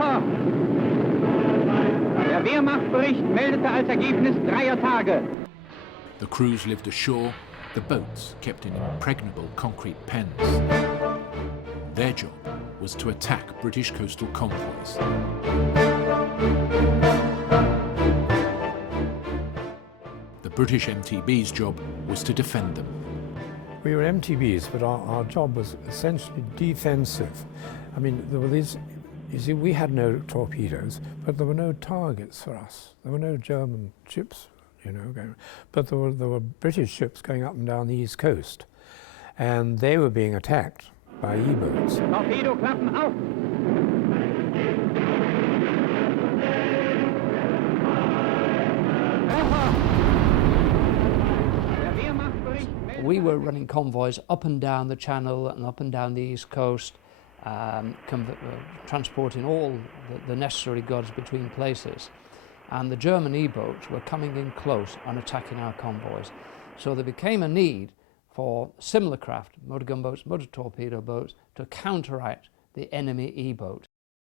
Treffer! Der Wehrmachtbericht meldete als Ergebnis 3 Tage. The crews lived ashore, the boats kept in impregnable concrete pens. Their job was to attack British coastal convoys. The British MTB's job was to defend them. We were MTBs, but our job was essentially defensive. I mean, there were these, you see, we had no torpedoes, but there were no targets for us. There were no German ships, you know, but there were British ships going up and down the east coast, and they were being attacked by E-boats. Torpedoklappen auf! We were running convoys up and down the Channel and up and down the east coast, transporting all the necessary goods between places. And the German E-boats were coming in close and attacking our convoys. So there became a need for similar craft, motor gunboats, motor torpedo boats, to counteract the enemy E-boat.